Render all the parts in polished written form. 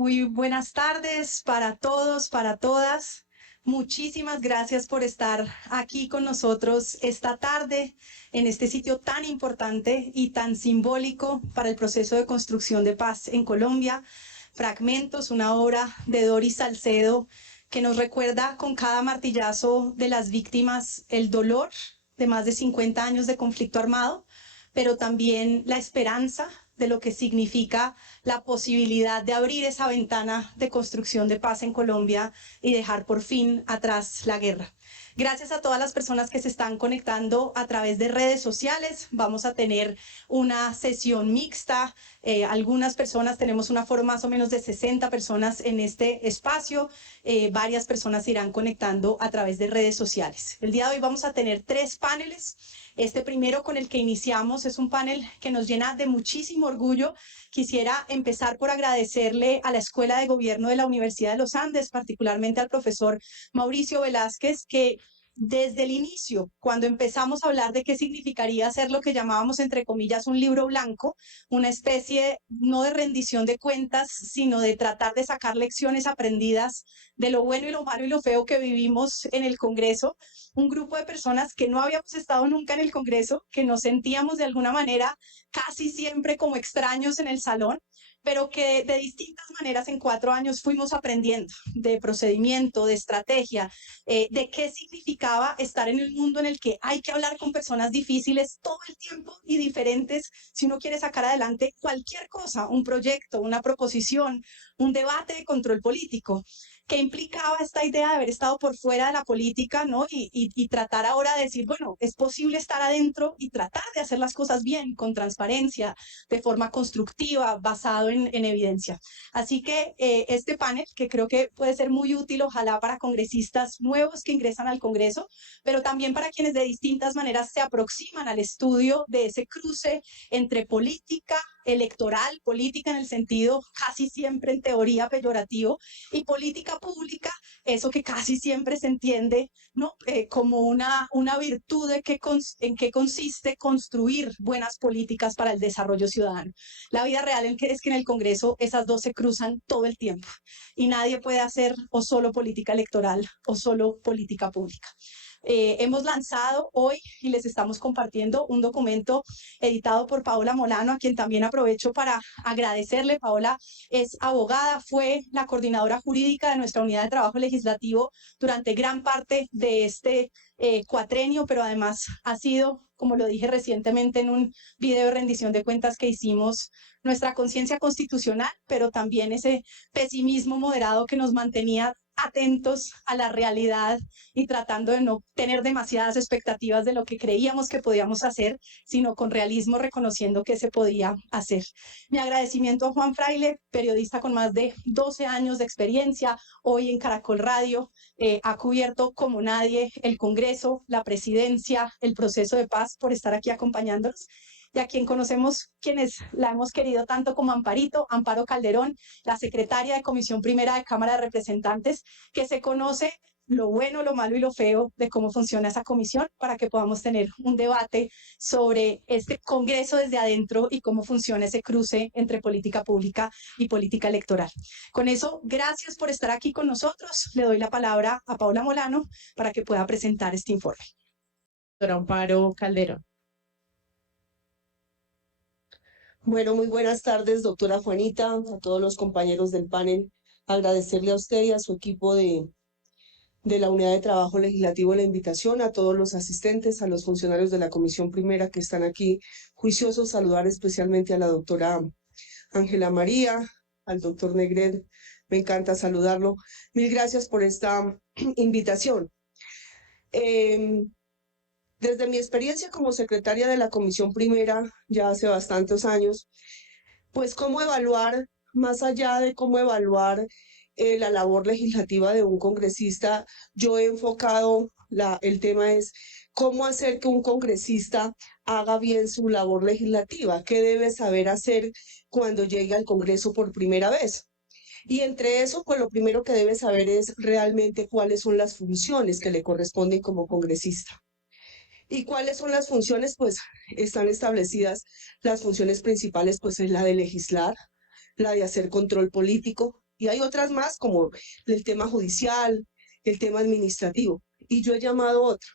Muy buenas tardes para todos, para todas. Muchísimas gracias por estar aquí con nosotros esta tarde en este sitio tan importante y tan simbólico para el proceso de construcción de paz en Colombia. Fragmentos, una obra de Doris Salcedo que nos recuerda con cada martillazo de las víctimas el dolor de más de 50 años de conflicto armado, pero también la esperanza de lo que significa la posibilidad de abrir esa ventana de construcción de paz en Colombia y dejar por fin atrás la guerra. Gracias a todas las personas que se están conectando a través de redes sociales. Vamos a tener una sesión mixta. Algunas personas, tenemos un aforo más o menos de 60 personas en este espacio. Varias personas se irán conectando a través de redes sociales. El día de hoy vamos a tener 3 paneles. Este primero con el que iniciamos es un panel que nos llena de muchísimo orgullo. Quisiera empezar por agradecerle a la Escuela de Gobierno de la Universidad de los Andes, particularmente al profesor Mauricio Velázquez, que desde el inicio, cuando empezamos a hablar de qué significaría hacer lo que llamábamos, entre comillas, un libro blanco, una especie no de rendición de cuentas, sino de tratar de sacar lecciones aprendidas de lo bueno y lo malo y lo feo que vivimos en el Congreso, un grupo de personas que no habíamos estado nunca en el Congreso, que nos sentíamos de alguna manera casi siempre como extraños en el salón, pero que de distintas maneras en 4 años fuimos aprendiendo de procedimiento, de estrategia, de qué significaba estar en el mundo en el que hay que hablar con personas difíciles todo el tiempo y diferentes si uno quiere sacar adelante cualquier cosa, un proyecto, una proposición, un debate de control político, que implicaba esta idea de haber estado por fuera de la política, ¿no? Y tratar ahora de decir, bueno, es posible estar adentro y tratar de hacer las cosas bien, con transparencia, de forma constructiva, basado en evidencia. Así que este panel, que creo que puede ser muy útil, ojalá para congresistas nuevos que ingresan al Congreso, pero también para quienes de distintas maneras se aproximan al estudio de ese cruce entre política electoral, política en el sentido casi siempre en teoría peyorativo, y política pública, eso que casi siempre se entiende, ¿no? Como una virtud de en qué consiste construir buenas políticas para el desarrollo ciudadano. La vida real es que en el Congreso esas dos se cruzan todo el tiempo y nadie puede hacer o solo política electoral o solo política pública. Hemos lanzado hoy y les estamos compartiendo un documento editado por Paola Molano, a quien también aprovecho para agradecerle. Paola es abogada, fue la coordinadora jurídica de nuestra unidad de trabajo legislativo durante gran parte de este cuatrenio, pero además ha sido, como lo dije recientemente en un video de rendición de cuentas que hicimos, nuestra conciencia constitucional, pero también ese pesimismo moderado que nos mantenía atentos a la realidad y tratando de no tener demasiadas expectativas de lo que creíamos que podíamos hacer, sino con realismo reconociendo que se podía hacer. Mi agradecimiento a Juan Fraile, periodista con más de 12 años de experiencia, hoy en Caracol Radio, ha cubierto como nadie el Congreso, la presidencia, el proceso de paz, por estar aquí acompañándonos. Y a quien conocemos, quienes la hemos querido tanto como Amparito, Amparo Calderón, la secretaria de Comisión Primera de Cámara de Representantes, que se conoce lo bueno, lo malo y lo feo de cómo funciona esa comisión para que podamos tener un debate sobre este Congreso desde adentro y cómo funciona ese cruce entre política pública y política electoral. Con eso, gracias por estar aquí con nosotros. Le doy la palabra a Paola Molano para que pueda presentar este informe. Doctora Amparo Calderón. Bueno, muy buenas tardes, doctora Juanita, a todos los compañeros del panel. Agradecerle a usted y a su equipo de la Unidad de Trabajo Legislativo la invitación, a todos los asistentes, a los funcionarios de la Comisión Primera que están aquí juiciosos, saludar especialmente a la doctora Ángela María, al doctor Negret, me encanta saludarlo. Mil gracias por esta invitación. Desde mi experiencia como secretaria de la Comisión Primera, ya hace bastantes años, pues cómo evaluar, más allá de cómo evaluar la labor legislativa de un congresista, yo he enfocado, el tema es cómo hacer que un congresista haga bien su labor legislativa, qué debe saber hacer cuando llegue al Congreso por primera vez. Y entre eso, pues lo primero que debe saber es realmente cuáles son las funciones que le corresponden como congresista. ¿Y cuáles son las funciones? Pues están establecidas las funciones principales, pues es la de legislar, la de hacer control político, Y hay otras más como el tema judicial, el tema administrativo. Y yo he llamado otra,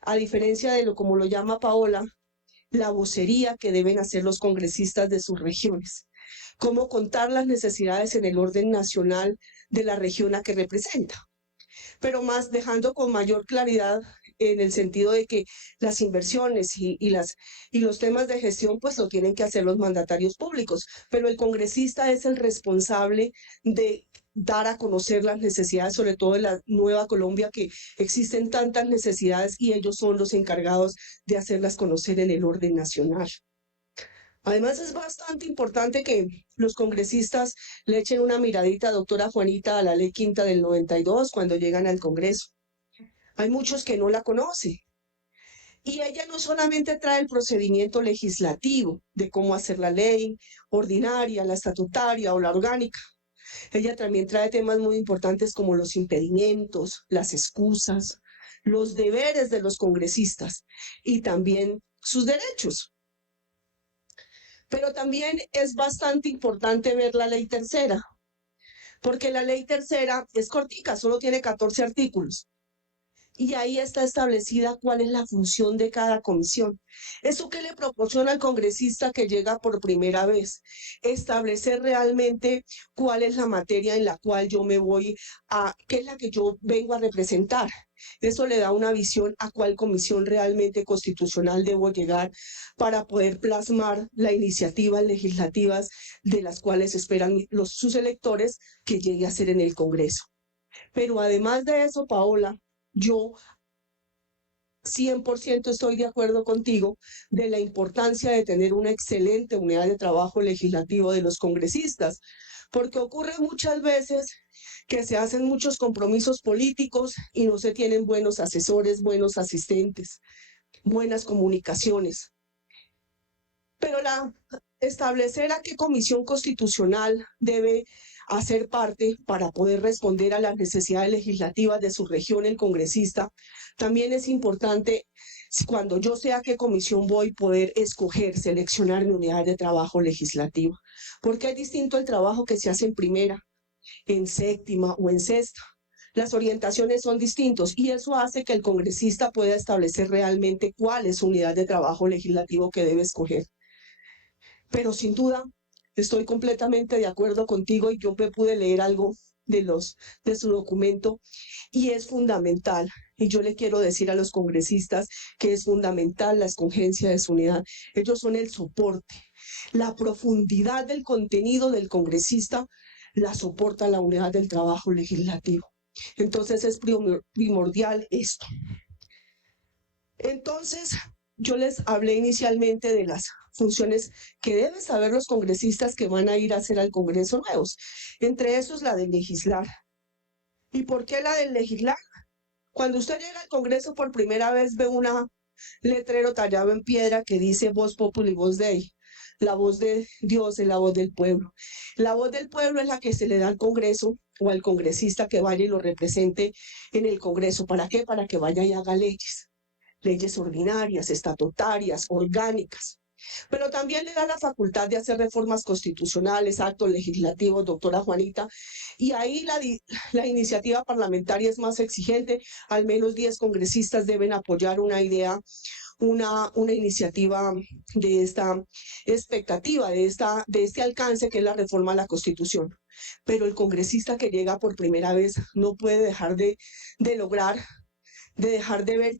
a diferencia de como lo llama Paola, la vocería que deben hacer los congresistas de sus regiones. Cómo contar las necesidades en el orden nacional de la región a que representa. Pero más dejando con mayor claridad en el sentido de que las inversiones y los temas de gestión pues lo tienen que hacer los mandatarios públicos, pero el congresista es el responsable de dar a conocer las necesidades, sobre todo en la Nueva Colombia, que existen tantas necesidades y ellos son los encargados de hacerlas conocer en el orden nacional. Además, es bastante importante que los congresistas le echen una miradita, doctora Juanita, a la Ley Quinta del 92 cuando llegan al Congreso. Hay muchos que no la conocen. Y ella no solamente trae el procedimiento legislativo de cómo hacer la ley ordinaria, la estatutaria o la orgánica. Ella también trae temas muy importantes como los impedimentos, las excusas, los deberes de los congresistas y también sus derechos. Pero también es bastante importante ver la ley tercera, porque la ley tercera es cortica, solo tiene 14 artículos. Y ahí está establecida cuál es la función de cada comisión. Eso que le proporciona al congresista que llega por primera vez, establecer realmente cuál es la materia en la cual yo me voy qué es la que yo vengo a representar. Eso le da una visión a cuál comisión realmente constitucional debo llegar para poder plasmar las iniciativas legislativas de las cuales esperan sus electores que llegue a ser en el Congreso. Pero además de eso, Paola, yo 100% estoy de acuerdo contigo de la importancia de tener una excelente unidad de trabajo legislativo de los congresistas, porque ocurre muchas veces que se hacen muchos compromisos políticos y no se tienen buenos asesores, buenos asistentes, buenas comunicaciones. Pero establecer a qué comisión constitucional debe hacer parte para poder responder a las necesidades legislativas de su región el congresista, también es importante cuando yo sé a qué comisión voy poder escoger, seleccionar mi unidad de trabajo legislativa, porque es distinto el trabajo que se hace en primera, en séptima o en sexta. Las orientaciones son distintos y eso hace que el congresista pueda establecer realmente cuál es su unidad de trabajo legislativo que debe escoger. Pero sin duda, estoy completamente de acuerdo contigo y yo me pude leer algo de su documento y es fundamental. Y yo le quiero decir a los congresistas que es fundamental la escogencia de su unidad. Ellos son el soporte. La profundidad del contenido del congresista la soporta la unidad del trabajo legislativo. Entonces es primordial esto. Entonces, yo les hablé inicialmente de las funciones que deben saber los congresistas que van a ir a hacer al Congreso nuevos. Entre esos la de legislar. ¿Y por qué la de legislar? Cuando usted llega al Congreso por primera vez ve un letrero tallado en piedra que dice Vox Populi, Vox Dei. La voz de Dios es la voz del pueblo. La voz del pueblo es la que se le da al Congreso o al congresista que vaya y lo represente en el Congreso. ¿Para qué? Para que vaya y haga leyes. Leyes ordinarias, estatutarias, orgánicas. Pero también le da la facultad de hacer reformas constitucionales, actos legislativos, doctora Juanita, y ahí la iniciativa parlamentaria es más exigente. Al menos 10 congresistas deben apoyar una idea, una iniciativa de esta expectativa, de este alcance que es la reforma a la Constitución. Pero el congresista que llega por primera vez no puede dejar de ver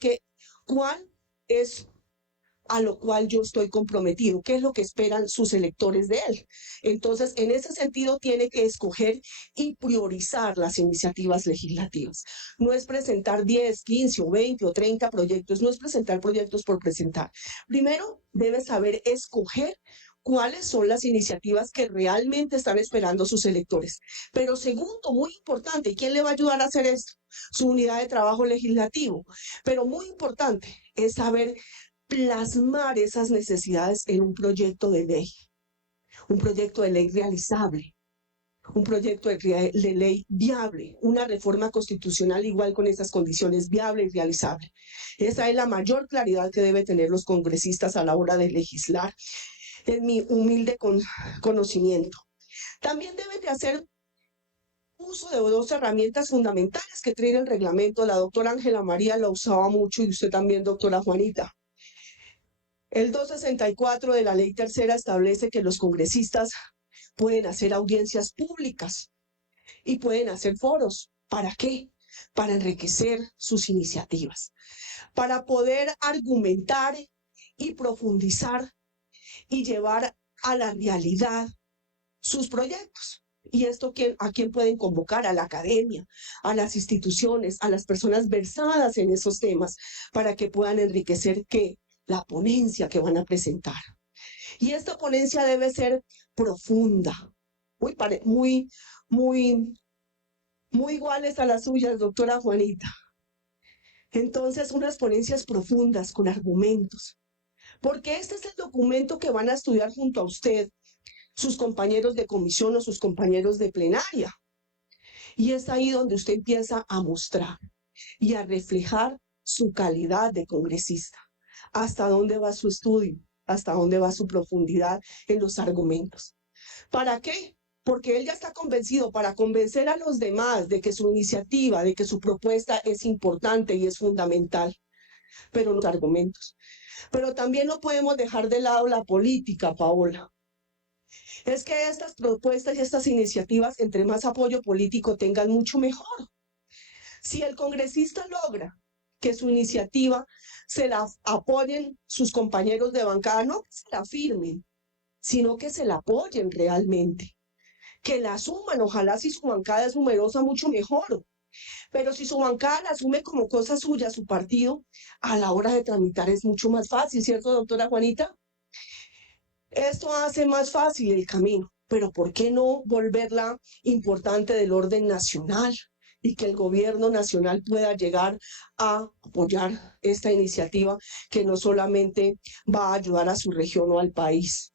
cuál es a lo cual yo estoy comprometido, qué es lo que esperan sus electores de él. Entonces, en ese sentido, tiene que escoger y priorizar las iniciativas legislativas. No es presentar 10, 15 o 20 o 30 proyectos, no es presentar proyectos por presentar. Primero, debe saber escoger cuáles son las iniciativas que realmente están esperando sus electores. Pero segundo, muy importante, ¿quién le va a ayudar a hacer esto? Su unidad de trabajo legislativo. Pero muy importante es saber plasmar esas necesidades en un proyecto de ley realizable, un proyecto de ley viable, una reforma constitucional igual con esas condiciones viable y realizable. Esa es la mayor claridad que deben tener los congresistas a la hora de legislar, en mi humilde conocimiento. También deben de hacer uso de dos herramientas fundamentales que trae el reglamento. La doctora Ángela María la usaba mucho y usted también, doctora Juanita. El 264 de la Ley Tercera establece que los congresistas pueden hacer audiencias públicas y pueden hacer foros. ¿Para qué? Para enriquecer sus iniciativas, para poder argumentar y profundizar y llevar a la realidad sus proyectos. ¿Y esto a quién pueden convocar? A la academia, a las instituciones, a las personas versadas en esos temas, para que puedan enriquecer ¿qué? La ponencia que van a presentar. Y esta ponencia debe ser profunda, muy iguales a las suyas, doctora Juanita. Entonces, unas ponencias profundas con argumentos, porque este es el documento que van a estudiar junto a usted sus compañeros de comisión o sus compañeros de plenaria. Y es ahí donde usted empieza a mostrar y a reflejar su calidad de congresista. Hasta dónde va su estudio, hasta dónde va su profundidad en los argumentos. ¿Para qué? Porque él ya está convencido, para convencer a los demás de que su iniciativa, de que su propuesta es importante y es fundamental, pero los argumentos. Pero también no podemos dejar de lado la política, Paola. Es que estas propuestas y estas iniciativas, entre más apoyo político tengan, mucho mejor. Si el congresista logra que su iniciativa se la apoyen sus compañeros de bancada, no que se la firmen, sino que se la apoyen realmente, que la asuman. Ojalá si su bancada es numerosa, mucho mejor. Pero si su bancada la asume como cosa suya, su partido, a la hora de tramitar es mucho más fácil, ¿cierto, doctora Juanita? Esto hace más fácil el camino, pero ¿por qué no volverla importante del orden nacional y que el gobierno nacional pueda llegar a apoyar esta iniciativa que no solamente va a ayudar a su región o al país?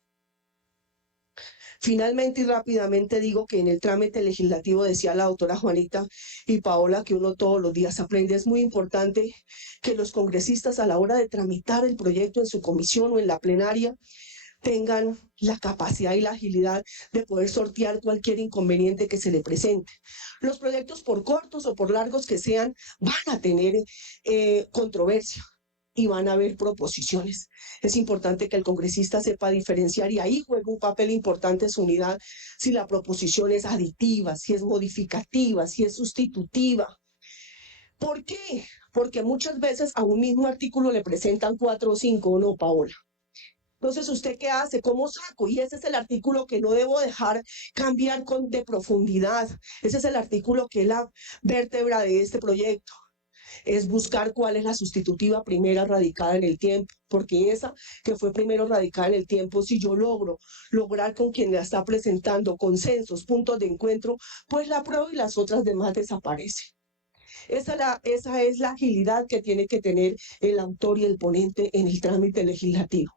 Finalmente y rápidamente digo que en el trámite legislativo, decía la doctora Juanita y Paola, que uno todos los días aprende, es muy importante que los congresistas a la hora de tramitar el proyecto en su comisión o en la plenaria tengan la capacidad y la agilidad de poder sortear cualquier inconveniente que se le presente. Los proyectos, por cortos o por largos que sean, van a tener controversia y van a haber proposiciones. Es importante que el congresista sepa diferenciar, y ahí juega un papel importante su unidad, si la proposición es aditiva, si es modificativa, si es sustitutiva. ¿Por qué? Porque muchas veces a un mismo artículo le presentan 4 o 5, ¿no, Paola? Entonces, ¿usted qué hace? ¿Cómo saco? Y ese es el artículo que no debo dejar cambiar de profundidad. Ese es el artículo que es la vértebra de este proyecto. Es buscar cuál es la sustitutiva primera radicada en el tiempo, porque esa que fue primero radicada en el tiempo, si yo lograr con quien la está presentando consensos, puntos de encuentro, pues la apruebo y las otras demás desaparecen. Esa es la agilidad que tiene que tener el autor y el ponente en el trámite legislativo.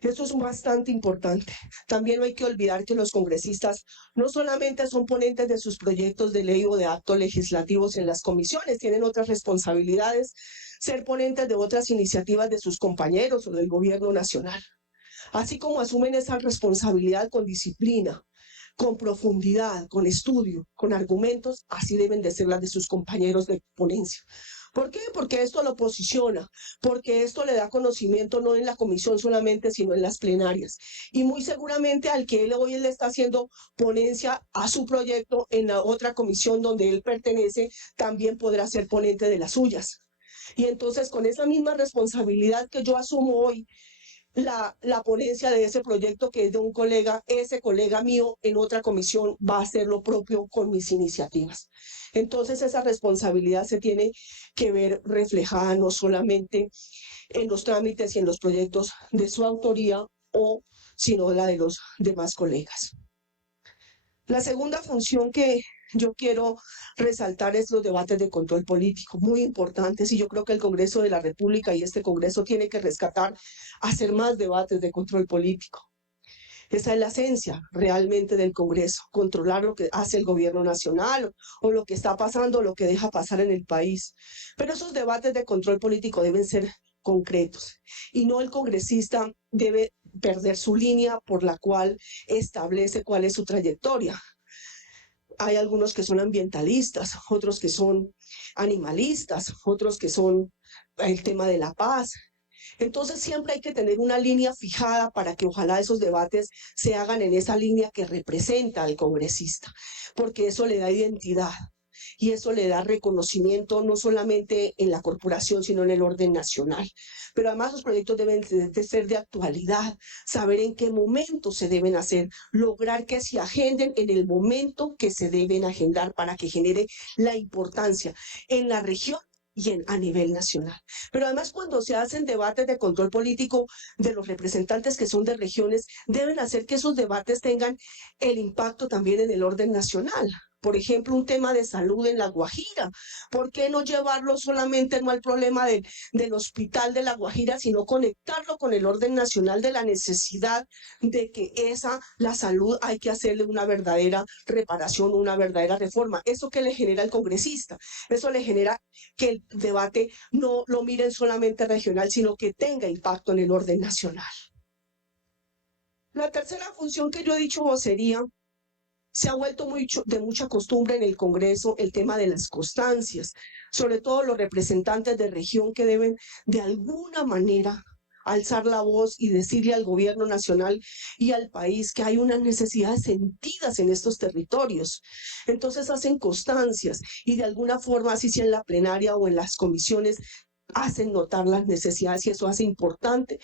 Eso es bastante importante. También no hay que olvidar que los congresistas no solamente son ponentes de sus proyectos de ley o de actos legislativos en las comisiones, tienen otras responsabilidades, ser ponentes de otras iniciativas de sus compañeros o del gobierno nacional. Así como asumen esa responsabilidad con disciplina, con profundidad, con estudio, con argumentos, así deben de ser las de sus compañeros de ponencia. ¿Por qué? Porque esto lo posiciona, porque esto le da conocimiento no en la comisión solamente, sino en las plenarias. Y muy seguramente al que hoy él está haciendo ponencia a su proyecto en la otra comisión donde él pertenece, también podrá ser ponente de las suyas. Y entonces con esa misma responsabilidad que yo asumo hoy, la ponencia de ese proyecto que es de un colega, ese colega mío en otra comisión va a hacer lo propio con mis iniciativas. Entonces esa responsabilidad se tiene que ver reflejada no solamente en los trámites y en los proyectos de su autoría, sino la de los demás colegas. La segunda función que yo quiero resaltar es los debates de control político, muy importantes, y yo creo que el Congreso de la República y este Congreso tiene que rescatar, hacer más debates de control político. Esa es la esencia realmente del Congreso, controlar lo que hace el gobierno nacional o lo que está pasando, lo que deja pasar en el país. Pero esos debates de control político deben ser concretos y no el congresista debe perder su línea por la cual establece cuál es su trayectoria. hay algunos que son ambientalistas, otros que son animalistas, otros que son el tema de la paz. Entonces siempre hay que tener una línea fijada para que ojalá esos debates se hagan en esa línea que representa al congresista, porque eso le da identidad y eso le da reconocimiento no solamente en la corporación, sino en el orden nacional. Pero además los proyectos deben de ser de actualidad, saber en qué momento se deben hacer, lograr que se agenden en el momento que se deben agendar para que genere la importancia en la región y a nivel nacional. Pero además cuando se hacen debates de control político de los representantes que son de regiones, deben hacer que esos debates tengan el impacto también en el orden nacional. Por ejemplo, un tema de salud en La Guajira. ¿Por qué no llevarlo solamente no al problema del hospital de La Guajira, sino conectarlo con el orden nacional de la necesidad de que la salud hay que hacerle una verdadera reparación, una verdadera reforma? ¿Eso qué le genera al congresista? Eso le genera que el debate no lo miren solamente regional, sino que tenga impacto en el orden nacional. La tercera función que yo he dicho vocería, se ha vuelto de mucha costumbre en el Congreso el tema de las constancias, sobre todo los representantes de región que deben de alguna manera alzar la voz y decirle al gobierno nacional y al país que hay unas necesidades sentidas en estos territorios. Entonces hacen constancias y de alguna forma, así sea en la plenaria o en las comisiones, hacen notar las necesidades y eso hace importante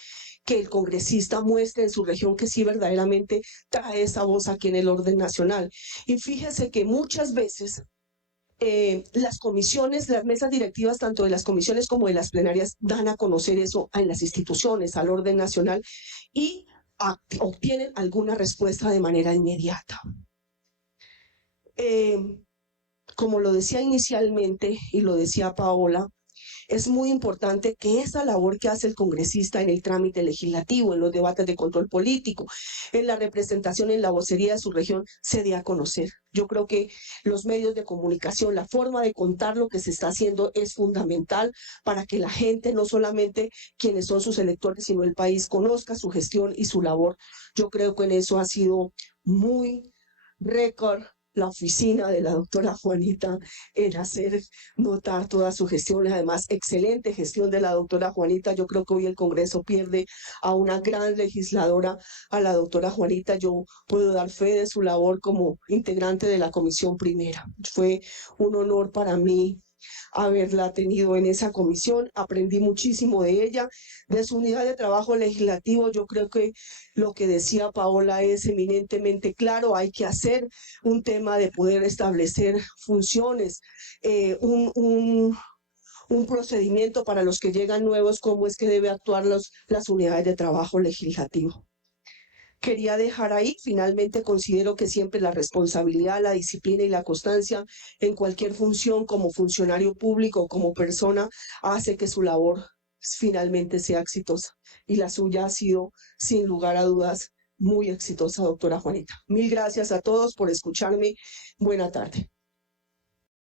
que el congresista muestre en su región que sí verdaderamente trae esa voz aquí en el orden nacional. Y fíjese que muchas veces las comisiones, las mesas directivas, tanto de las comisiones como de las plenarias, dan a conocer eso en las instituciones, al orden nacional, y obtienen alguna respuesta de manera inmediata. Como lo decía inicialmente y lo decía Paola, es muy importante que esa labor que hace el congresista en el trámite legislativo, en los debates de control político, en la representación, en la vocería de su región, se dé a conocer. Yo creo que los medios de comunicación, la forma de contar lo que se está haciendo es fundamental para que la gente, no solamente quienes son sus electores, sino el país, conozca su gestión y su labor. Yo creo que en eso ha sido muy récord la oficina de la doctora Juanita en hacer notar toda su gestión, además excelente gestión de la doctora Juanita. Yo creo que hoy el Congreso pierde a una gran legisladora, a la doctora Juanita. Yo puedo dar fe de su labor como integrante de la Comisión Primera. Fue un honor para mí haberla tenido en esa comisión, aprendí muchísimo de ella, de su unidad de trabajo legislativo. Yo creo que lo que decía Paola es eminentemente claro, hay que hacer un tema de poder establecer funciones, un procedimiento para los que llegan nuevos, cómo es que debe actuar las unidades de trabajo legislativo. Quería dejar ahí, finalmente considero que siempre la responsabilidad, la disciplina y la constancia en cualquier función como funcionario público o como persona hace que su labor finalmente sea exitosa. Y la suya ha sido, sin lugar a dudas, muy exitosa, doctora Juanita. Mil gracias a todos por escucharme. Buena tarde.